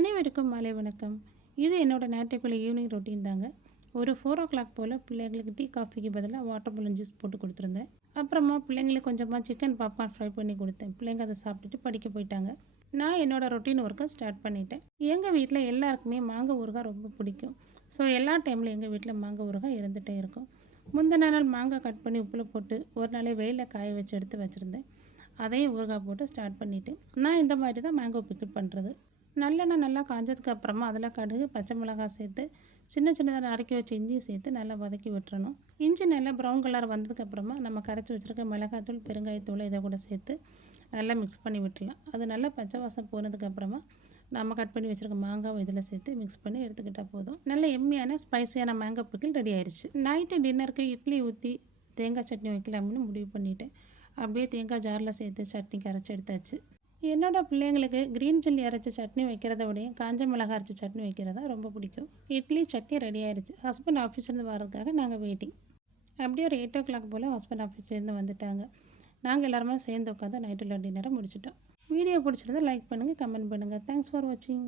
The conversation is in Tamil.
அனைவருக்கும் மாலை வணக்கம். இது என்னோட ஞாயிற்றுக்கிழமை ஈவினிங் ரொட்டீன் தாங்க. ஒரு 4:00 போல் பிள்ளைங்களுக்கு டீ, காஃபிக்கு பதிலாக வாட்டர் மெலன் ஜூஸ் போட்டு கொடுத்துருந்தேன். அப்புறமா பிள்ளைங்களுக்கு கொஞ்சமாக சிக்கன் பாப்கார்ன் ஃப்ரை பண்ணி கொடுத்தேன். பிள்ளைங்க அதை சாப்பிட்டுட்டு படிக்க போயிட்டாங்க. நான் என்னோட ரொட்டீன் ஒர்க்கை ஸ்டார்ட் பண்ணிட்டேன். எங்கள் வீட்டில் எல்லாருக்குமே மாங்காய் ஊறுகாய் ரொம்ப பிடிக்கும். ஸோ எல்லா டைம்லையும் எங்கள் வீட்டில் மாங்காய் ஊறுகாய் இருந்துகிட்டே இருக்கும். முந்தின நாள் மாங்காய் கட் பண்ணி உப்பில் போட்டு ஒரு நாளே வெயிலில் காய வச்சு எடுத்து வச்சுருந்தேன். அதையும் ஊறுகாய் போட்டு ஸ்டார்ட் பண்ணிவிட்டு நான் இந்த மாதிரி தான் மேங்கோ பிக்கிள் பண்ணுறது. நல்லெண்ணெய் நல்லா காஞ்சதுக்கு அப்புறமா அதில் கடுகு, பச்சை மிளகாய் சேர்த்து சின்ன சின்னதாக நறுக்கி வச்சு இஞ்சியும் சேர்த்து நல்லா வதக்கி விட்டுறணும். இஞ்சி நல்லா ப்ரௌன் கலர் வந்ததுக்கப்புறமா நம்ம கரைச்சி வச்சுருக்க மிளகாய்த்தூள், பெருங்காயத்தூள் இதை கூட சேர்த்து நல்லா மிக்ஸ் பண்ணி விட்டுடலாம். அது நல்லா பச்சை வாசம் போனதுக்கப்புறமா நம்ம கட் பண்ணி வச்சுருக்க மாங்காவும் இதில் சேர்த்து மிக்ஸ் பண்ணி எடுத்துக்கிட்டால் போதும். நல்ல எம்மியான ஸ்பைசியான மேங்கோ பிக்கிள் ரெடி ஆயிடுச்சு. நைட்டு டின்னருக்கு இட்லி ஊற்றி தேங்காய் சட்னி வைக்கலாம்னு முடிவு பண்ணிவிட்டேன். அப்படியே தேங்காய் ஜாரில் சேர்த்து சட்னி கரைச்சி எடுத்தாச்சு. என்னோடய பிள்ளைங்களுக்கு க்ரீன் சில்லி அரைச்ச சட்னி வைக்கிறத விடையும் காஞ்ச மிளகாய் அரைச்ச சட்னி வைக்கிறதா ரொம்ப பிடிக்கும். இட்லி சட்னி ரெடி ஆயிடுச்சு. ஹஸ்பண்ட் ஆஃபீஸ்லேருந்து வரதுக்காக நாங்கள் வெயிட்டிங். அப்படியே ஒரு 8:00 போல் ஹஸ்பண்ட் ஆஃபீஸ்லேருந்து வந்துட்டாங்க. நாங்கள் எல்லாருமே சேர்ந்து உட்காந்து நைட்டுள்ள டின்னரை முடிச்சிட்டோம். வீடியோ பிடிச்சிருந்தா லைக் பண்ணுங்கள், கமெண்ட் பண்ணுங்கள். தேங்க்ஸ் ஃபார் வாட்சிங்.